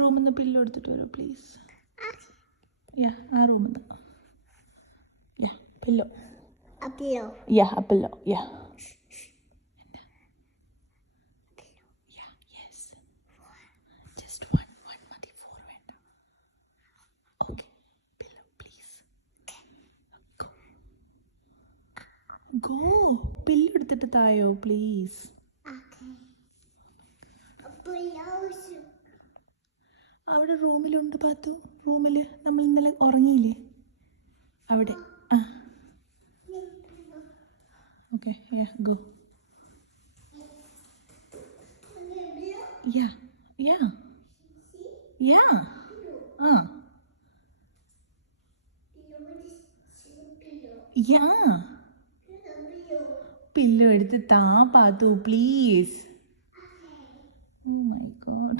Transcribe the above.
റൂമിൽ നിന്ന് പില്ലോ എടുത്തിട്ട് വരൂ പ്ലീസ്. ആ റൂമിൽ നിന്ന് pillow. A pillow. Yeah, a pillow. Yeah. Yeah, yes. Just one mati, 4 വേണ്ട. Okay, pillow please. Go. Pillow എടുത്തിട്ട് തായോ please. Okay. Pillows. അവിടെ റൂമിലുണ്ട് പാത്തു. റൂമിൽ നമ്മൾ ഇന്നലെ ഉറങ്ങിയില്ലേ അവിടെ. Okay, yeah, go. Yeah. Yeah. Yeah. Pillow എടുത്ത് താ പാത്തു പ്ലീസ്. Oh my god.